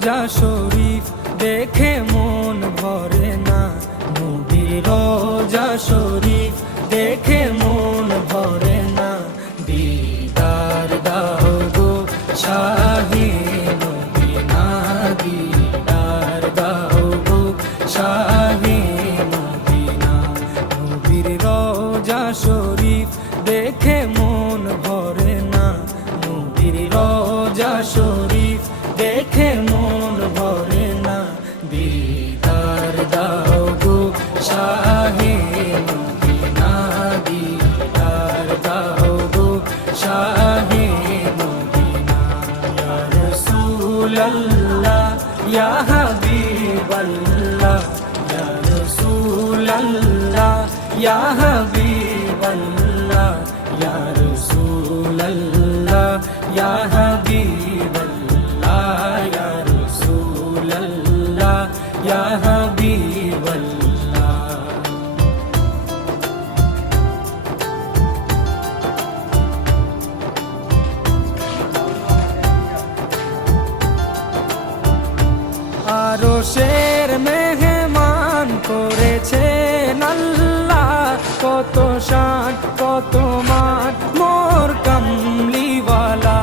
রোজা শরীফ দেখে মন ভরে না, নবীর রোজা শরীফ দেখে মন ভরে না। দিদার দাও গো শাহে মদিনা, দিদার দাও গো শাহে মদিনা। নবীর রোজা শরীফ দেখে মন ভরে না, নবীর রোজা শরীফ দেখে মন ভরে না। দিদার দাও গো শাহে মদিনা, দিদার দাও গো শাহে মদিনা। ইয়া রাসূলাল্লাহ ইয়া হাবিবাল্লাহ, ইয়া রাসূলাল্লাহ ইয়া হাবিবাল্লাহ, ইয়া রাসূলাল্লাহ ইয়া হাবিবাল্লাহ, ইয়া রাসূলাল্লাহ ইয়া হাবিবাল্লাহ। আরশের মেহমান করেছেন আল্লাহ, কত শান কত মান মোর কামলিওয়ালা।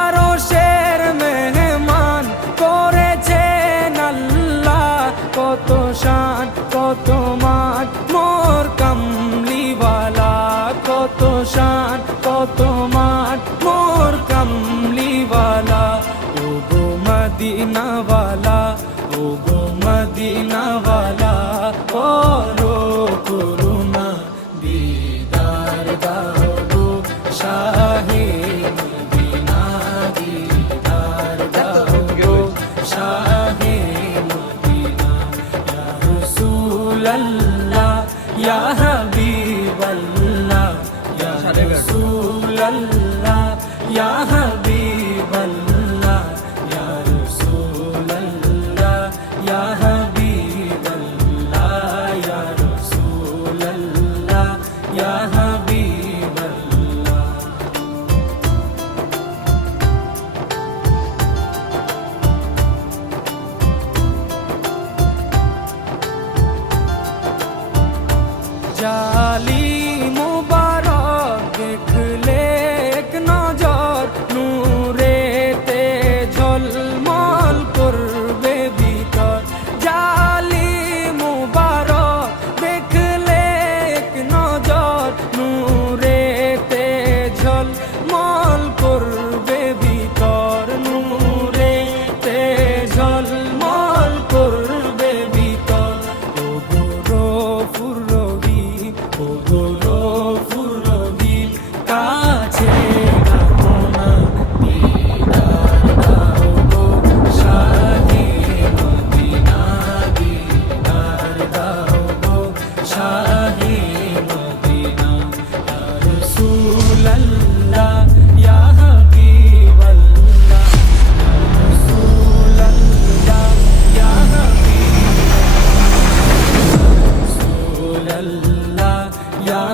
আরশের মেহমান করেছেন আল্লাহ, কত শান কত মান মোর কামলিওয়ালা, কত শান কত মান মোর কামলিওয়ালা। ও গো মদিনাওয়ালা, ও গো মদিনাওয়ালা, করো করুণা, দিদার দাও গো শাহে মদিনা, দিদার দাও গো শাহে মদিনা। ইয়া রাসূলাল্লাহ ইয়া হাবিবাল্লাহ, ইয়া রাসূলাল্লাহ ইয়া হাবিবাল্লাহ, ইয়া রাসূলাল্লাহ ইয়া হাবিবাল্লাহ, ইয়া রাসূলাল্লাহ ইয়া হাবিবাল্লাহ। জালি মুবারক দেখলে এক নজর, নূরেতে ঝলমল করবে ভিতর। জালি মুবারক দেখলে এক নজর, নূরেতে ঝলমল করবে ভিতর, নূরেতে ঝলমল করবে ভিতর। ও গো গফুর রহিম, ও গো গফুর রহিম, কাছে ডাকো না, দিদার দাও গো শাহে মদিনা, দিদার দাও গো শাহে মদিনা। ইয়া রাসূলাল্লাহ ইয়া হাবিবাল্লাহ, ইয়া রাসূলাল্লাহ ইয়া হাবিবাল্লাহ, রাসূলাল্লাহ ইয়া